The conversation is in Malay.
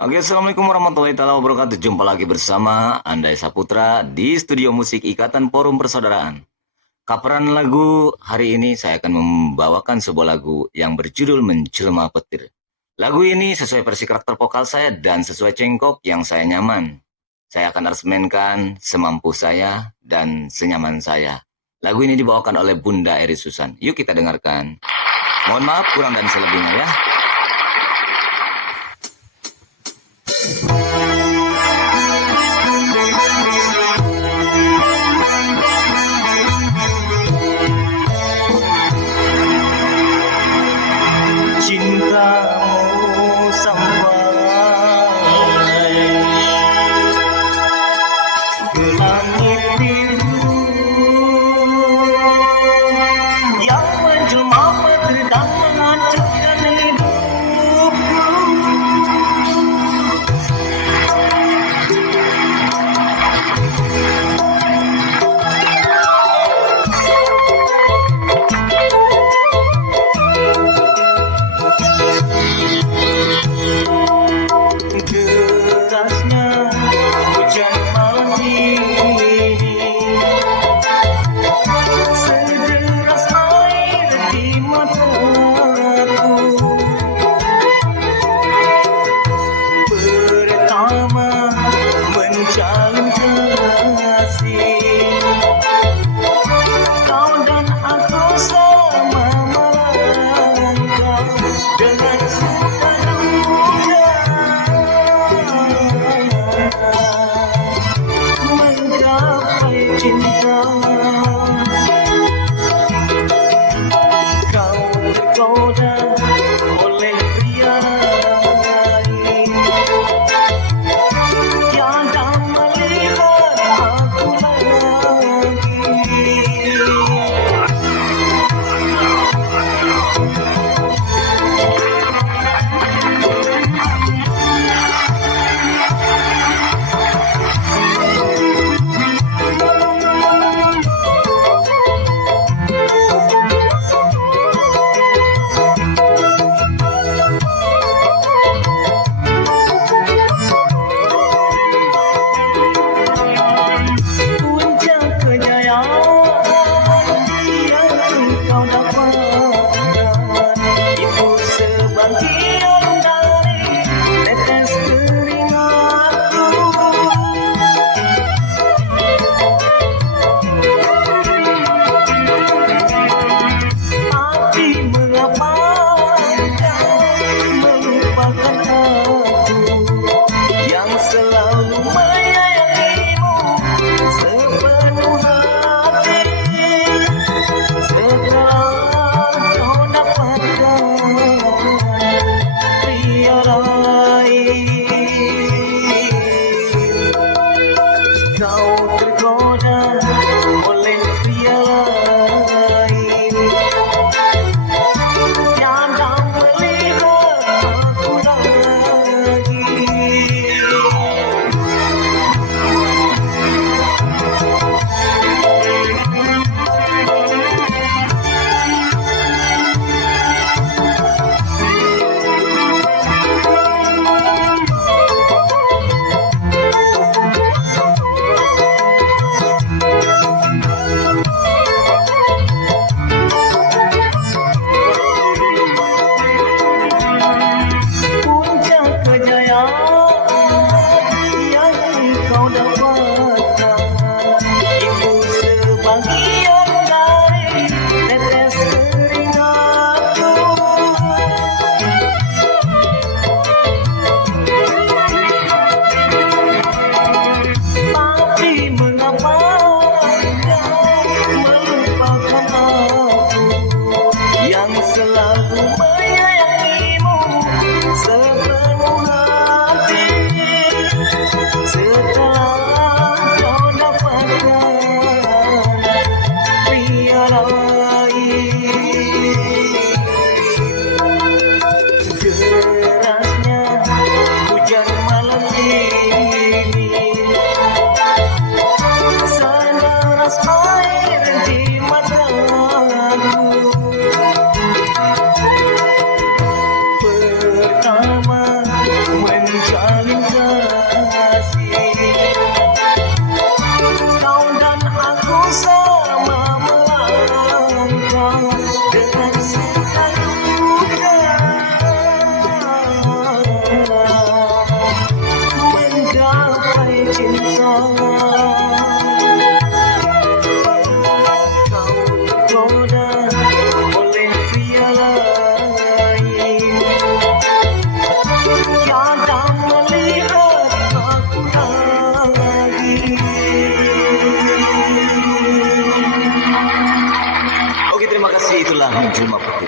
Oke, Assalamualaikum warahmatullahi taala wabarakatuh. Jumpa lagi bersama Andai Saputra di Studio Musik Ikatan Forum Persaudaraan. Coveran lagu hari ini saya akan membawakan sebuah lagu yang berjudul Menjelma Petir. Lagu ini sesuai versi karakter vokal saya dan sesuai cengkok yang saya nyaman. Saya akan aransemenkan semampu saya dan senyaman saya. Lagu ini dibawakan oleh Bunda Eri Susan. Yuk kita dengarkan. Mohon maaf kurang dan selebihnya ya. Cintamu sampai ke langit biru yang menjelma petir dan menghancurkan hidupku. Derasnya hujan malam ini sederas air di mataku. Pertama menjalin kasih, kau dan aku sama melangkah dengan suka duka, menggapai cinta. Kau tergoda oleh pria lain, tiada melihat aku lagi. Rumah